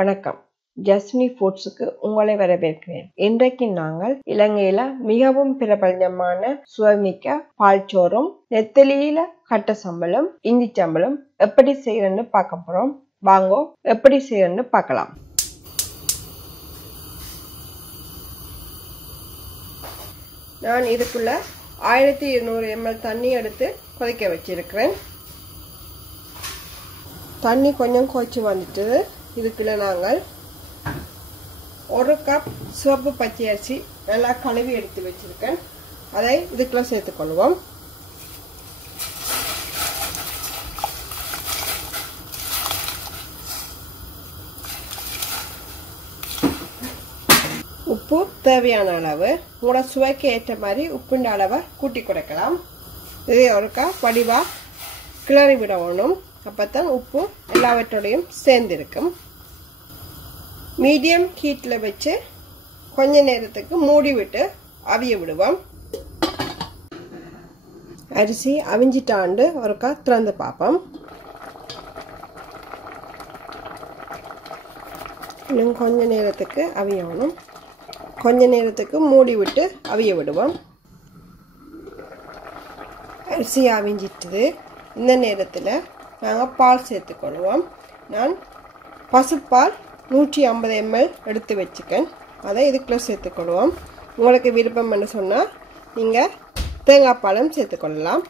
வணக்கம். ஜஸ்னி ஃபுட்ஸுக்கு உங்களை வரவேற்கிறேன். இன்றைக்கு நாங்கள் இலங்கையில மிகவும் பிரபலமான சுவைமிக்க பால்சோறும் நெத்தலியில கட்ட சம்பலும் இஞ்சி சம்பலும் எப்படி செய்யறன்னு பார்க்க போறோம். வாங்கோ எப்படி செய்யறன்னு பார்க்கலாம். நான் இதுக்குள்ள 1200 ml தண்ணி எடுத்து கொதிக்க வச்சிருக்கிறேன். தண்ணி கொஞ்சம் கொதிச்சு வந்துட்டு இதுக்குள்ள நாங்கள் 1 கப் சிவப்பு பச்சை அரிசி நல்லா கழுவி எடுத்து வச்சிருக்கேன். அதை இதுக்குள்ள சேர்த்துக்கொள்வோம். உப்பு தேவையான அளவு, உங்களோட சுவைக்கு ஏற்ற மாதிரி உப்புண்ட அளவை கூட்டி குறைக்கலாம். இதை ஒருக்கா வடிவா கிளறி விடணும். அப்பத்தான் உப்பு எல்லாவற்றோடையும் சேர்ந்திருக்கும். மீடியம் ஹீட்ல வச்சு கொஞ்ச நேரத்துக்கு மூடி விட்டு அவிய விடுவோம். அரிசி அவிஞ்சிட்டாண்டு ஒருக்கா திறந்து பார்ப்போம். இன்னும் கொஞ்ச நேரத்துக்கு அவியணும். கொஞ்ச நேரத்துக்கு மூடி விட்டு அவிய விடுவோம். அரிசி அவிஞ்சிட்டு இந்த நேரத்தில் நாங்கள் பால் சேர்த்துக்கொள்வோம். நான் பசுப்பால் 150 ml எடுத்து வச்சுக்கேன். அதை இதுக்குள்ளே சேர்த்துக்கொள்வோம். உங்களுக்கு விருப்பம் என்று சொன்னால் நீங்கள் தேங்காய் பாலும் சேர்த்துக்கொள்ளலாம்.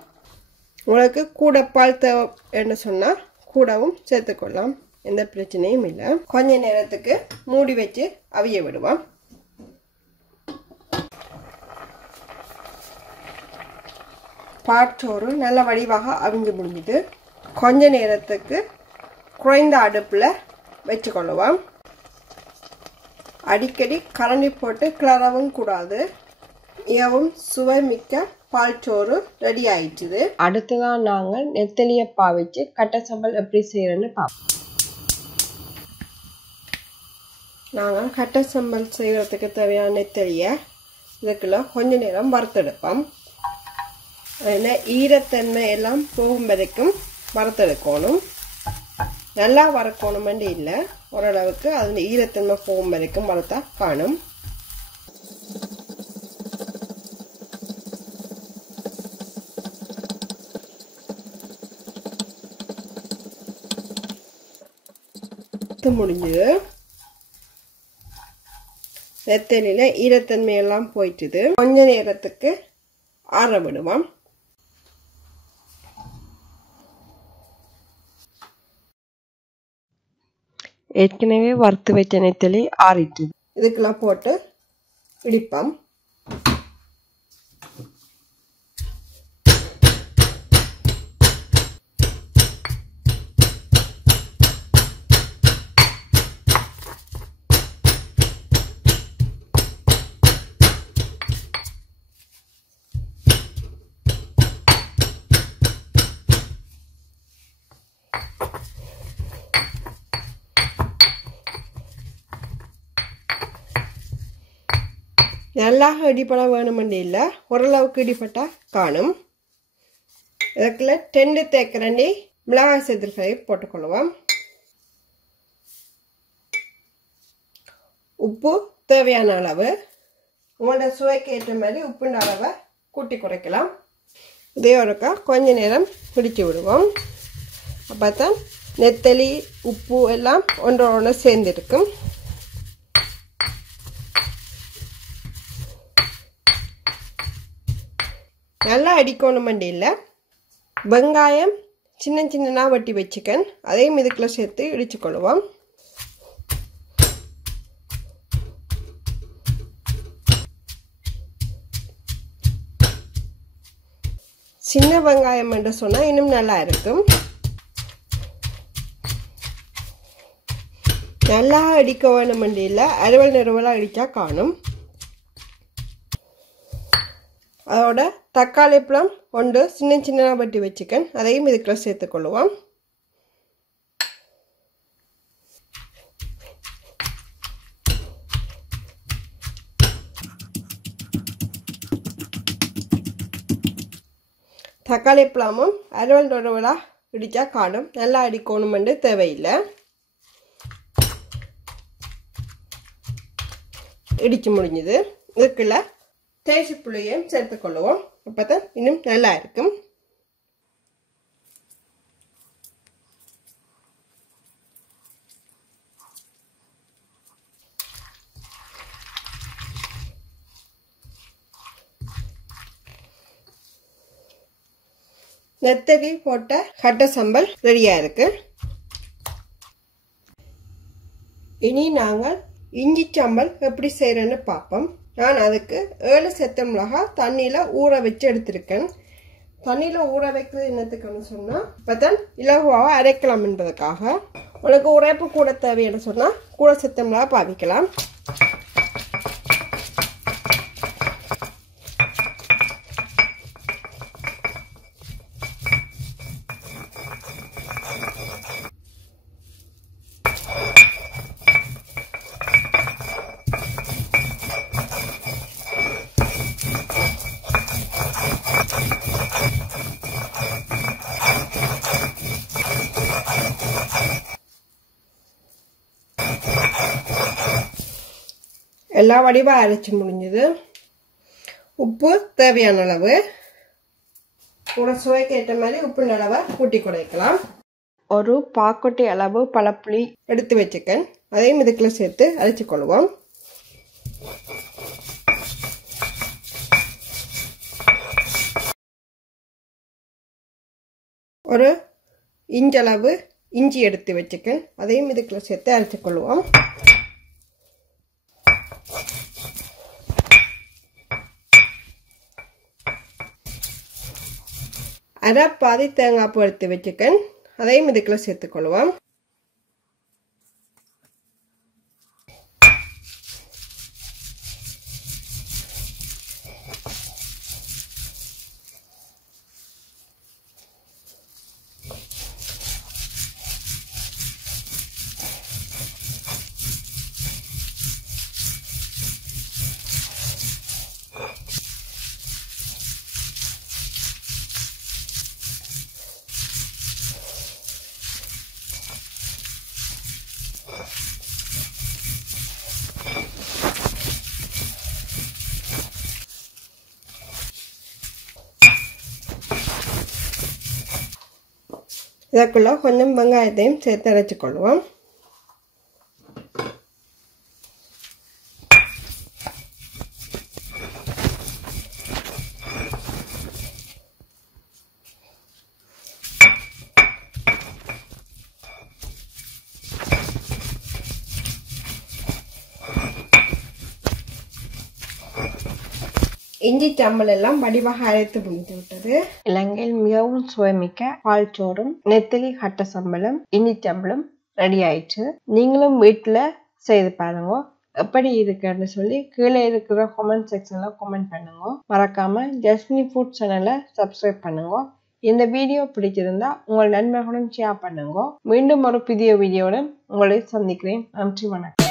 உங்களுக்கு கூட பால் தேவை என்று சொன்னால் கூடவும் சேர்த்துக்கொள்ளலாம். எந்த பிரச்சனையும் இல்லை. கொஞ்ச நேரத்துக்கு மூடி வச்சு அவிய விடுவோம். பாற்சோறு நல்ல வடிவாக அவிஞ்சு முடிஞ்சுது. கொஞ்ச நேரத்துக்கு குறைந்த அடுப்பில் வச்சுக்கொள்ளுவோம். அடிக்கடி கரண்டி போட்டு கிளறவும் கூடாது. மிகவும் சுவை மிக்க பால்சோறு ரெடி ஆயிடுச்சு. அடுத்ததான் நாங்கள் நெத்தலியை பாவிச்சு கட்ட சம்பல் எப்படி செய்யறோன்னு பார்ப்போம். நாங்கள் கட்ட சம்பல் செய்யறதுக்கு தேவையான நெத்தலியை இதுக்குள்ள கொஞ்ச நேரம் வறுத்தெடுப்போம். அதில் ஈரத்தன்மை எல்லாம் போகும் வரைக்கும் வறுத்தெடுக்கணும். நல்லா வறுக்கணுமென்று இல்லை, ஓரளவுக்கு அதில் ஈரத்தன்மை போகும் வரைக்கும் வறுத்தா காணும். முடிஞ்சது. நெத்தலில ஈரத்தன்மை எல்லாம் போயிட்டுது. கொஞ்ச நேரத்துக்கு ஆற விடுவோம். ஏற்கனவே வறுத்து வச்ச நெத்தலி ஆறிட்டு இதுக்கெல்லாம் போட்டு இடிப்போம். நல்லா இடிப்பட வேணுமென்று இல்லை, ஓரளவுக்கு இடிப்பட்டா காணும். இதுக்குள்ள 2 தேக்கரண்டி மிளகாய் செதில்களை போட்டுக்கொள்வோம். உப்பு தேவையான அளவு, உங்களோட சுவைக்கு ஏற்ற மாதிரி உப்புண்ட அளவை கூட்டி குறைக்கலாம். இதே ஒருக்கா கொஞ்ச நேரம் பிடிச்சி விடுவோம். அப்போ தான் நெத்தலி உப்பு எல்லாம் ஒன்றோட சேர்ந்துருக்கும். நல்லா அடிக்கணுமெண்டு இல்லை. வெங்காயம் சின்ன சின்னனா வெட்டி வச்சுக்கன், அதையும் இதுக்குள்ள சேர்த்து இடிச்சுக்கொள்வோம். சின்ன வெங்காயம் என்று சொன்னால் இன்னும் நல்லா இருக்கும். நல்லா அடிக்க வேணுமெண்டு இல்லை, அறுவல் நிறுவலாக அடித்தா காணும். அதோட தக்காளி பழம் 1 சின்ன சின்னதாக வெட்டி வச்சுக்கன், அதையும் இதுக்குள்ள சேர்த்துக்கொள்வோம். தக்காளி பழமும் அறுவல் நடுவலாக இடித்தா காணும். நல்லா அடிக்கணுமென்று தேவையில்லை. இடிச்சு முடிஞ்சது. இதுக்குள்ள தேசி புளியையும் சேர்த்துக்கொள்ளுவோம். அப்பதான் இன்னும் நல்லா இருக்கும். நெத்தலி போட்ட கட்ட சம்பல் ரெடியா இருக்கு. இனி நாங்கள் இஞ்சி சம்பல் எப்படி செய்யறேன்னு பார்ப்போம். நான் அதுக்கு 7 செத்த மிளகாய் தண்ணியில ஊற வச்சு எடுத்திருக்கேன். தண்ணியில ஊற வைக்கிறது என்னத்துக்குன்னு சொன்னா இப்பதான் இலகுவாக அரைக்கலாம் என்பதற்காக. உனக்கு உரைப்பு கூட தேவைன்னு சொன்னா கூட செத்த மிளகாய் பாவிக்கலாம். எல்லா வடிவா அரைச்சு முடிஞ்சது. உப்பு தேவையான அளவு, கூட சுவைக்கு ஏற்ற மாதிரி உப்பு அளவை கூட்டி குறைக்கலாம். ஒரு பாக்கொட்டி அளவு பழப்புளி எடுத்து வச்சுக்கேன். அதையும் இதுக்குள்ள சேர்த்து அரைச்சு கொள்வோம். ஒரு இஞ்சளவு இஞ்சி எடுத்து வச்சுக்கேன். அதையும் இதுக்குள்ள சேர்த்து அரைச்சு கொள்வோம். அரை பாதி தேங்காய் பூ எடுத்து வச்சுக்கேன். அதையும் இதுக்குள்ள சேர்த்துக்கொள்வோம். இதற்குள்ள கொஞ்சம் வெங்காயத்தையும் சேர்த்து அரைச்சுக்கொள்வோம். இஞ்சி சம்பல் எல்லாம் வடிவாக அரைத்து முடித்து விட்டது. இலங்கையில் மிகவும் சுவைமிக்க பால் சோறும் நெத்தலி கட்ட சம்பலும் இஞ்சி சம்பலும் ரெடி ஆயிடுச்சு. நீங்களும் வீட்டுல செய்து பாருங்க. எப்படி இருக்குன்னு சொல்லி கீழே இருக்கிற கமெண்ட் செக்ஷன்ல கமெண்ட் பண்ணுங்க. மறக்காம ஜஸ்மினி ஃபுட் சேனலை சப்ஸ்கிரைப் பண்ணுங்க. இந்த வீடியோ பிடிச்சிருந்தா உங்கள் நண்பர்களுடன் ஷேர் பண்ணுங்க. மீண்டும் ஒரு புதிய வீடியோவுடன் உங்களை சந்திக்கிறேன். நன்றி, வணக்கம்.